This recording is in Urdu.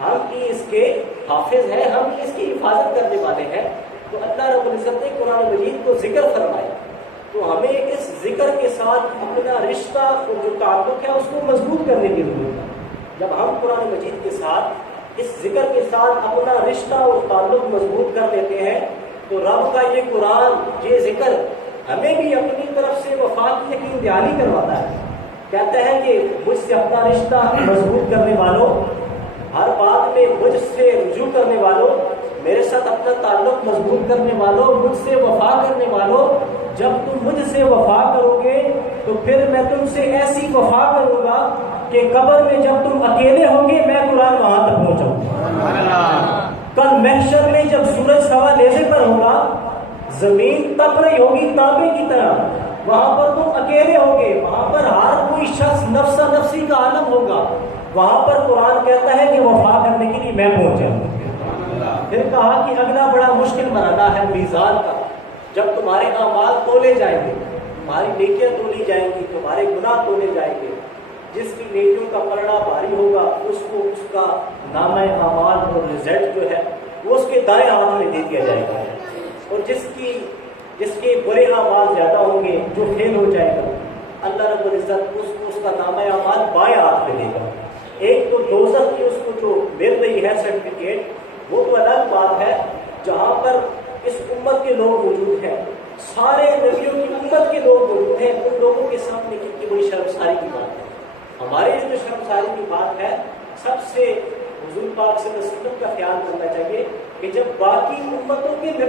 ہم ہی اس کے حافظ ہیں، ہم ہی اس کی حفاظت کرنے والے ہیں۔ تو اللہ رب العزت نے قرآن مجید کو ذکر فرمایا، تو ہمیں اس ذکر کے ساتھ اپنا رشتہ جو تعلق ہے اس کو مضبوط کرنے کی ضرورت ہے۔ جب ہم قرآن مجید کے ساتھ اس ذکر کے ساتھ اپنا رشتہ اور تعلق مضبوط کر لیتے ہیں تو رب کا یہ قرآن، یہ ذکر ہمیں بھی اپنی طرف سے وفا کی یقین دہانی کرواتا ہے۔ کہتا ہے کہ مجھ سے اپنا رشتہ مضبوط کرنے والوں، ہر بات میں مجھ سے رجوع کرنے والوں، میرے ساتھ اپنا تعلق مضبوط کرنے والوں، مجھ سے وفا کرنے والوں، جب تم مجھ سے وفا کرو گے تو پھر میں تم سے ایسی وفا کروں گا کہ قبر میں جب تم اکیلے ہوگے میں قرآن وہاں تک پہنچاؤں۔ کل محشر میں جب سورج سوا نیزے پر ہوگا، زمین تپ رہی ہوگی تانبے کی طرح، وہاں پر تم اکیلے ہوگے، وہاں پر ہر کوئی شخص نفسا نفسی کا عالم ہوگا، وہاں پر قرآن کہتا ہے کہ وفا کرنے کے لیے میں پہنچ جاؤں۔ پھر کہا کہ اگلا بڑا مشکل مرحلہ ہے میزان کا، جب تمہارے اعمال تولے جائیں گے، تمہاری نیکیاں تولی جائیں گی، تمہارے گناہ تولے جائیں گے، جس کی نیکیوں کا پلڑا بھاری ہوگا اس کو اس کا نامہ اعمال اور رزلٹ جو ہے وہ اس کے دائیں ہاتھ میں دے دیا جائے گا، اور جس کے برے اعمال زیادہ ہوں گے، جو فیل ہو جائے گا، اللہ رب العزت اس کا نامہ اعمال بائیں ہاتھ میں دے گا۔ ایک تو دوزخ کی اس کو جو مل رہی ہے سرٹیفکیٹ، وہ تو الگ بات ہے، جہاں پر اس امت کے لوگ موجود ہیں، سارے نبیوں کی امت کے لوگ موجود ہیں، ان لوگوں کے سامنے کتنی بڑی شرمساری کی بات ہے۔ ہمارے لیے جو شرمساری کی بات ہے، سب سے حضور پاک صلی اللہ علیہ وسلم کا خیال کرنا چاہیے کہ جب باقی امتوں کے نبی